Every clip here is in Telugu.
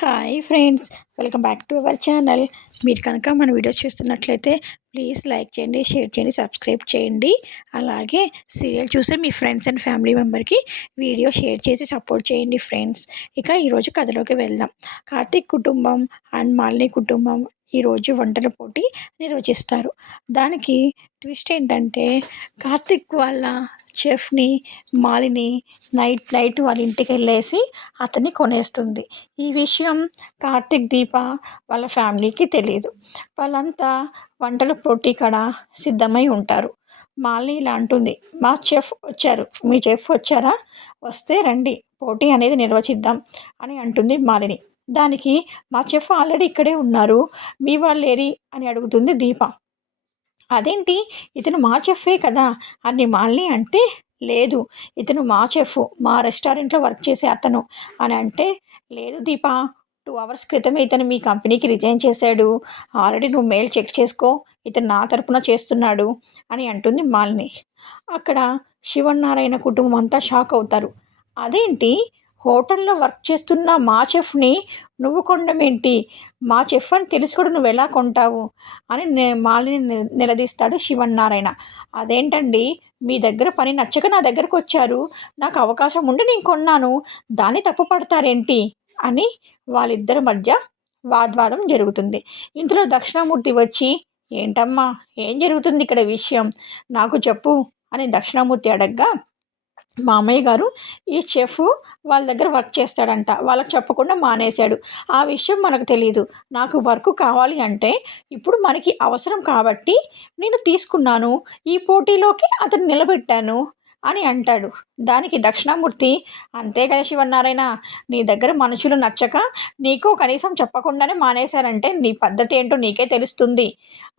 Hi friends, welcome back to our channel. మీరు కనుక మన వీడియోస్ చూస్తున్నట్లయితే ప్లీజ్ లైక్ చేయండి, షేర్ చేయండి, సబ్స్క్రైబ్ చేయండి. అలాగే సీరియల్ చూసే మీ ఫ్రెండ్స్ అండ్ ఫ్యామిలీ మెంబర్కి వీడియో షేర్ చేసి సపోర్ట్ చేయండి ఫ్రెండ్స్. ఇక ఈరోజు కథలోకి వెళ్దాం. కార్తీక్ కుటుంబం అండ్ మాలిని కుటుంబం ఈరోజు వంటల పోటీ నిర్వహిస్తారు. దానికి ట్విస్ట్ ఏంటంటే కార్తీక్ వాళ్ళ చెఫ్ని మాలిని నైట్ నైట్ వాళ్ళ ఇంటికి వెళ్ళేసి అతన్ని కొనేస్తుంది. ఈ విషయం కార్తీక్, దీప వాళ్ళ ఫ్యామిలీకి తెలియదు. వాళ్ళంతా వంటల పోటీ కాడ సిద్ధమై ఉంటారు. మాలిని ఇలా అంటుంది, మా చెఫ్ వచ్చారు, మీ చెఫ్ వచ్చారా, వస్తే రండి పోటీ అనేది నిర్వచిద్దాం అని అంటుంది మాలిని. దానికి మా చెఫ్ ఆల్రెడీ ఇక్కడే ఉన్నారు, మీ వాళ్ళు ఏరి అని అడుగుతుంది దీప. అదేంటి, ఇతను మా చెఫే కదా అని మాలిని అంటే, లేదు ఇతను మా చెఫ్, మా రెస్టారెంట్లో వర్క్ చేసే అతను అని అంటే, లేదు దీప, 2 hours క్రితమే ఇతను మీ కంపెనీకి రిజైన్ చేశాడు, ఆల్రెడీ నువ్వు మెయిల్ చెక్ చేసుకో, ఇతను నా తరపున చేస్తున్నాడు అని అంటుంది మాలిని. అక్కడ శివనారాయణ కుటుంబం అంతా షాక్ అవుతారు. అదేంటి, హోటల్లో వర్క్ చేస్తున్న మా చెఫ్ని నువ్వు కొనడం ఏంటి, మా చెఫ్ అని తెలిసి కూడా నువ్వు ఎలా కొంటావు అని మాలిని నిలదీస్తాడు శివన్నారాయణ. అదేంటండి, మీ దగ్గర పని నచ్చక నా దగ్గరకు వచ్చారు, నాకు అవకాశం ఉండి నేను కొన్నాను, దాన్ని తప్పు పడతారేంటి అని వాళ్ళిద్దరి మధ్య వాగ్వాదం జరుగుతుంది. ఇందులో దక్షిణామూర్తి వచ్చి, ఏంటమ్మా ఏం జరుగుతుంది ఇక్కడ విషయం, నాకు చెప్పు అని దక్షిణామూర్తి అడగ్గా, మామయ్య గారు ఈ చెఫ్ వాళ్ళ దగ్గర వర్క్ చేస్తాడంట, వాళ్ళకి చెప్పకుండా మానేశాడు, ఆ విషయం మనకు తెలియదు, నాకు వర్క్ కావాలి అంటే ఇప్పుడు మనకి అవసరం కాబట్టి నేను తీసుకున్నాను, ఈ పోటీలోకి అతను నిలబెట్టాను అని అంటాడు. దానికి దక్షిణామూర్తి, అంతే కదా శివనారాయణ, నీ దగ్గర మనుషులు నచ్చక నీకు కనీసం చెప్పకుండానే మానేశారంటే నీ పద్ధతి ఏంటో నీకే తెలుస్తుంది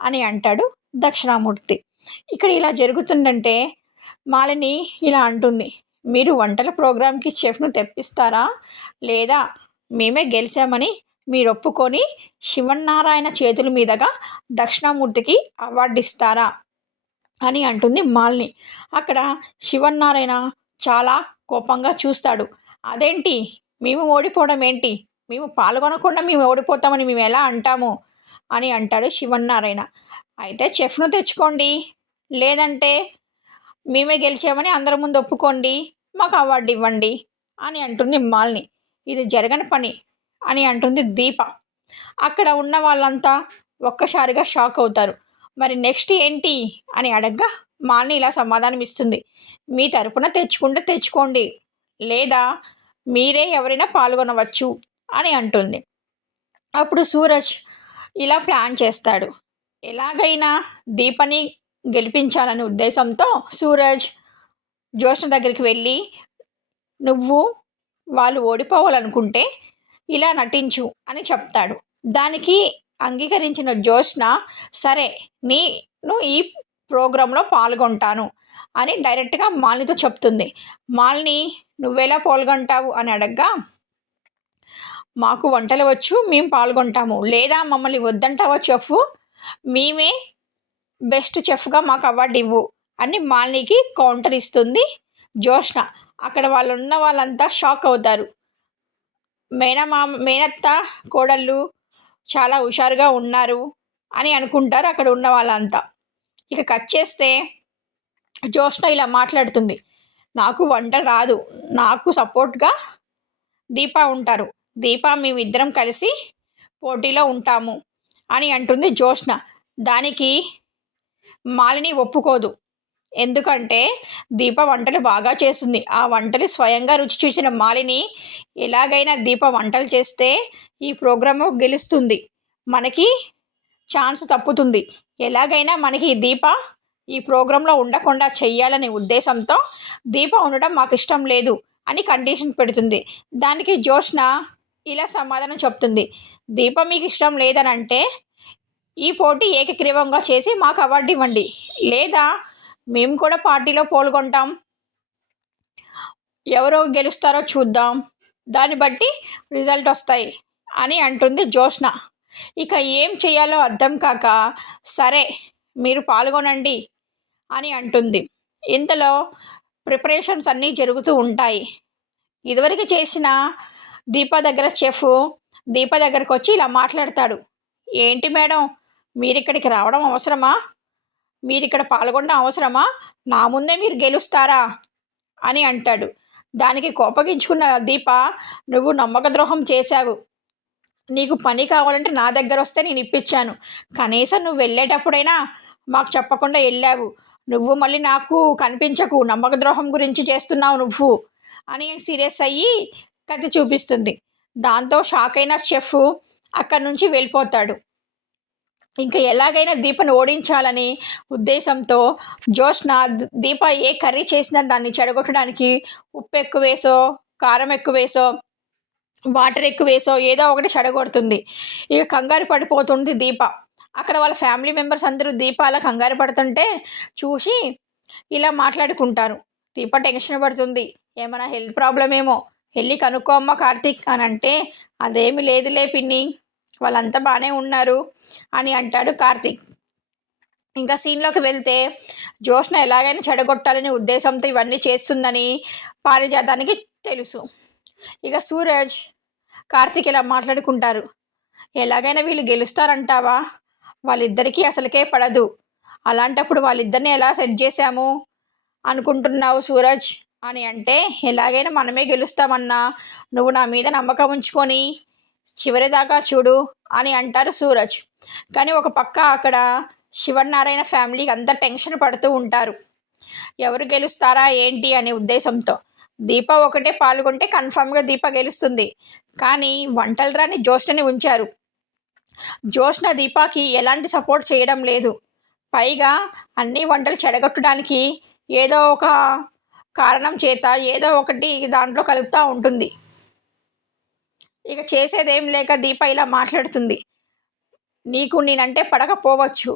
అని అంటాడు దక్షిణామూర్తి. ఇక్కడ ఇలా జరుగుతుందంటే మాలిని ఇలా అంటుంది, మీరు వంటల ప్రోగ్రాంకి చెఫ్ను తెప్పిస్తారా, లేదా మేమే గెలిచామని మీరు ఒప్పుకొని శివనారాయణ చేతుల మీదుగా దక్షిణామూర్తికి అవార్డు ఇస్తారా అని అంటుంది మాలిని. అక్కడ శివనారాయణ చాలా కోపంగా చూస్తాడు. అదేంటి, మేము ఓడిపోవడం ఏంటి, మేము పాల్గొనకుండా మేము ఓడిపోతామని మేము ఎలా అంటాము అని అంటాడు శివనారాయణ. అయితే చెఫ్ను తెచ్చుకోండి, లేదంటే మేమే గెలిచామని అందరి ముందు ఒప్పుకోండి, మాకు అవార్డు ఇవ్వండి అని అంటుంది మాలిని. ఇది జరగని పని అని అంటుంది దీప. అక్కడ ఉన్న వాళ్ళంతా ఒక్కసారిగా షాక్ అవుతారు. మరి నెక్స్ట్ ఏంటి అని అడగ్గా మాలిని ఇలా సమాధానం ఇస్తుంది, మీ తరపున తెచ్చుకుంటే తెచ్చుకోండి, లేదా మీరే ఎవరైనా పాల్గొనవచ్చు అని అంటుంది. అప్పుడు సూరజ్ ఇలా ప్లాన్ చేస్తాడు. ఎలాగైనా దీపని గెలిపించాలనే ఉద్దేశంతో సూరజ్ జ్యోత్స్న దగ్గరికి వెళ్ళి, నువ్వు వాళ్ళు ఓడిపోవాలనుకుంటే ఇలా నటించు అని చెప్తాడు. దానికి అంగీకరించిన జ్యోత్స్న, సరే నేను ఈ ప్రోగ్రాంలో పాల్గొంటాను అని డైరెక్ట్గా మాలినితో చెప్తుంది. మాలిని, నువ్వెలా పాల్గొంటావు అని అడగ్గా, మాకు వంటలు వచ్చు, మేము పాల్గొంటాము, లేదా మమ్మల్ని వద్దంటావా చెఫ్, మేమే బెస్ట్ చెఫ్గా మాకు అవార్డు ఇవ్వు అని మాలినికి కౌంటర్ ఇస్తుంది జ్యోత్స్న. అక్కడ వాళ్ళు ఉన్న వాళ్ళంతా షాక్ అవుతారు. మేనత్త కోడళ్ళు చాలా హుషారుగా ఉన్నారు అని అనుకుంటారు అక్కడ ఉన్న వాళ్ళంతా. ఇక కట్ చేస్తే జ్యోత్స్న ఇలా మాట్లాడుతుంది, నాకు వంట రాదు, నాకు సపోర్ట్గా దీప ఉంటారు, దీప మేమిద్దరం కలిసి పోటీలో ఉంటాము అని అంటుంది జ్యోత్స్న. దానికి మాలిని ఒప్పుకోదు. ఎందుకంటే దీప వంటలు బాగా చేస్తుంది, ఆ వంటలు స్వయంగా రుచి చూసిన మాలిని ఎలాగైనా దీప వంటలు చేస్తే ఈ ప్రోగ్రాము గెలుస్తుంది, మనకి ఛాన్స్ తప్పుతుంది, ఎలాగైనా మనకి దీప ఈ ప్రోగ్రాంలో ఉండకుండా చెయ్యాలనే ఉద్దేశంతో దీప ఉండడం మాకు ఇష్టం లేదు అని కండిషన్ పెడుతుంది. దానికి జ్యోత్స్న ఇలా సమాధానం చెప్తుంది, దీప మీకు ఇష్టం లేదని అంటే ఈ పోటీ ఏకగ్రీవంగా చేసి మాకు అవార్డు ఇవ్వండి, లేదా మేము కూడా పార్టీలో పాల్గొంటాం, ఎవరో గెలుస్తారో చూద్దాం, దాన్ని బట్టి రిజల్ట్ వస్తాయి అని అంటుంది జ్యోత్స్న. ఇక ఏం చేయాలో అర్థం కాక, సరే మీరు పాల్గొనండి అని అంటుంది. ఇంతలో ప్రిపరేషన్స్ అన్నీ జరుగుతూ ఉంటాయి. ఇదివరకు చేసిన దీప దగ్గర చెఫ్ దీప దగ్గరకు వచ్చి ఇలా మాట్లాడతాడు. ఏంటి మేడం, మీరిక్కడికి రావడం అవసరమా? మీరిక్కడ పాల్గొనడం అవసరమా? నా ముందే మీరు గెలుస్తారా అని అంటాడు. దానికి కోపగించుకున్న దీప, నువ్వు నమ్మక ద్రోహం చేశావు. నీకు పని కావాలంటే నా దగ్గర వస్తే నేను ఇప్పించాను. కనీసం నువ్వు వెళ్ళేటప్పుడైనా మాకు చెప్పకుండా వెళ్ళావు. నువ్వు మళ్ళీ నాకు కనిపించకు, నమ్మక ద్రోహం గురించి చేస్తున్నావు నువ్వు అని సీరియస్ అయ్యి కత్తి చూపిస్తుంది. దాంతో షాక్ అయిన చెఫ్ అక్కడి నుంచి వెళ్ళిపోతాడు. ఇంకా ఎలాగైనా దీపను ఓడించాలని ఉద్దేశంతో జ్యోత్స్న దీప ఏ కర్రీ చేసినా దాన్ని చెడగొట్టడానికి ఉప్పు ఎక్కువ వేసో, కారం ఎక్కువ వేసో, వాటర్ ఎక్కువ వేసో ఏదో ఒకటి చెడగొడుతుంది. ఇక కంగారు పడిపోతుంది దీప. అక్కడ వాళ్ళ ఫ్యామిలీ మెంబర్స్ అందరూ దీప అలా కంగారు పడుతుంటే చూసి ఇలా మాట్లాడుకుంటారు. దీప టెన్షన్ పడుతుంది. ఏమైనా హెల్త్ ప్రాబ్లం ఏమో, వెళ్ళి కనుక్కో అమ్మ కార్తీక్ అని అంటే, అదేమి లేదులే పిన్ని, వాళ్ళంతా బాగానే ఉన్నారు అని అంటాడు కార్తీక్. ఇంకా సీన్లోకి వెళ్తే జ్యోత్స్న ఎలాగైనా చెడగొట్టాలనే ఉద్దేశంతో ఇవన్నీ చేస్తుందని పారిజాతానికి తెలుసు. ఇక సూరజ్ కార్తీక్ ఇలా మాట్లాడుకుంటారు. ఎలాగైనా వీళ్ళు గెలుస్తారంటావా? వాళ్ళిద్దరికీ అసలుకే పడదు. అలాంటప్పుడు వాళ్ళిద్దరిని ఎలా సెట్ చేశాము అనుకుంటున్నావు సూరజ్ అని అంటే, ఎలాగైనా మనమే గెలుస్తామన్నా, నువ్వు నా మీద నమ్మకం ఉంచుకొని చివరిదాకా చూడు అని అంటారు సూరజ్. కానీ ఒక పక్క అక్కడ శివనారాయణ ఫ్యామిలీకి అంతా టెన్షన్ పడుతూ ఉంటారు. ఎవరు గెలుస్తారా ఏంటి అనే ఉద్దేశంతో. దీప ఒకటే పాల్గొంటే కన్ఫామ్గా దీప గెలుస్తుంది. కానీ వంటలు రాని జ్యోత్స్నని ఉంచారు. జ్యోత్స్న దీపాకి ఎలాంటి సపోర్ట్ చేయడం లేదు. పైగా అన్ని వంటలు చెడగొట్టడానికి ఏదో ఒక కారణం చేత ఏదో ఒకటి దాంట్లో కలుపుతూ ఉంటుంది. ఇక చేసేదేం లేక దీప ఇలా మాట్లాడుతుంది. నీకు నేనంటే పడకపోవచ్చు,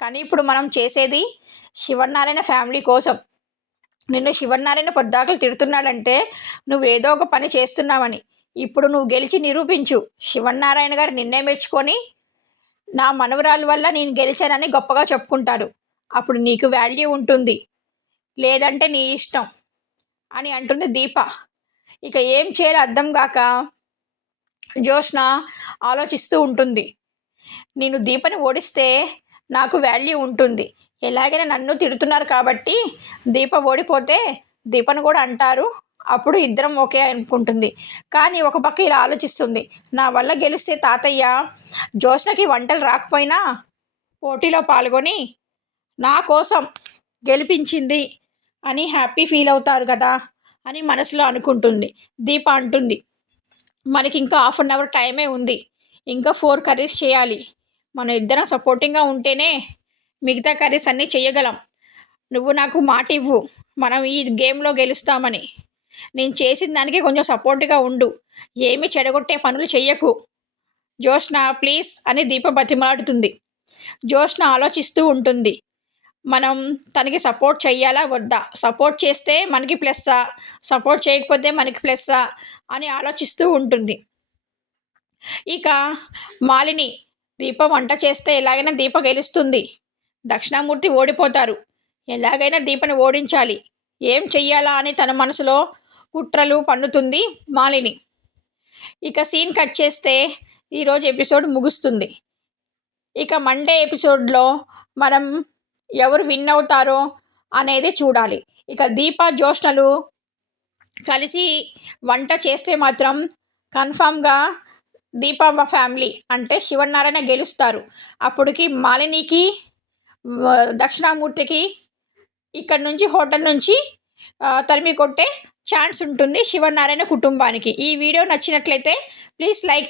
కానీ ఇప్పుడు మనం చేసేది శివనారాయణ ఫ్యామిలీ కోసం. నిన్ను శివనారాయణ పొద్దాకలు తిడుతున్నాడంటే నువ్వు ఏదో ఒక పని చేస్తున్నావని. ఇప్పుడు నువ్వు గెలిచి నిరూపించు. శివనారాయణ గారు నిన్నే మెచ్చుకొని నా మనవరాలు వల్ల నేను గెలిచానని గొప్పగా చెప్పుకుంటాడు. అప్పుడు నీకు వాల్యూ ఉంటుంది, లేదంటే నీ ఇష్టం అని అంటుంది దీప. ఇక ఏం చేయాలో అర్థం కాక జ్యోత్స్న ఆలోచిస్తూ ఉంటుంది. నేను దీపని ఓడిస్తే నాకు వాల్యూ ఉంటుంది. ఎలాగైనా నన్ను తిడుతున్నారు కాబట్టి దీప ఓడిపోతే దీపను కూడా అంటారు, అప్పుడు ఇద్దరం ఓకే అనుకుంటుంది. కానీ ఒక పక్క ఇలా ఆలోచిస్తుంది. నా వల్ల గెలిస్తే తాతయ్య జ్యోత్స్నకి వంటలు రాకపోయినా పోటీలో పాల్గొని నా కోసం గెలిపించింది అని హ్యాపీ ఫీల్ అవుతారు కదా అని మనసులో అనుకుంటుంది. దీప అంటుంది, మనకి ఇంకా 1/2 అవర్ టైమే ఉంది. ఇంకా 4 కర్రీస్ చేయాలి. మనం ఇద్దరం సపోర్టింగ్గా ఉంటేనే మిగతా కర్రీస్ అన్నీ చేయగలం. నువ్వు నాకు మాట ఇవ్వు, మనం ఈ గేమ్లో గెలుస్తామని. నేను చేసిన దానికి కొంచెం సపోర్ట్గా ఉండు. ఏమి చెడగొట్టే పనులు చెయ్యకు జ్యోత్స్న ప్లీజ్ అని దీప బతిమలాడుతుంది. జ్యోత్స్న ఆలోచిస్తూ ఉంటుంది. మనం తనకి సపోర్ట్ చెయ్యాలా వద్దా? సపోర్ట్ చేస్తే మనకి ప్లస్సా, సపోర్ట్ చేయకపోతే మనకి ప్లస్సా అని ఆలోచిస్తూ ఉంటుంది. ఇక మాలిని, దీప వంట చేస్తే ఎలాగైనా దీప గెలుస్తుంది, దక్షిణామూర్తి ఓడిపోతారు, ఎలాగైనా దీపని ఓడించాలి, ఏం చెయ్యాలా అని తన మనసులో కుట్రలు పన్నుతుంది మాలిని. ఇక సీన్ కట్ చేస్తే ఈరోజు ఎపిసోడ్ ముగుస్తుంది. ఇక మండే ఎపిసోడ్లో మనం ఎవరు విన్ అవుతారో అనేది చూడాలి. ఇక దీప జ్యోత్స్నలు కలిసి వంట చేస్తే మాత్రం కన్ఫామ్గా దీప ఫ్యామిలీ అంటే శివనారాయణ గెలుస్తారు. అప్పటికి మాలినికి దక్షిణామూర్తికి ఇక్కడ నుంచి హోటల్ నుంచి తరిమి కొట్టే ఛాన్స్ ఉంటుంది శివనారాయణ కుటుంబానికి. ఈ వీడియో నచ్చినట్లయితే ప్లీజ్ లైక్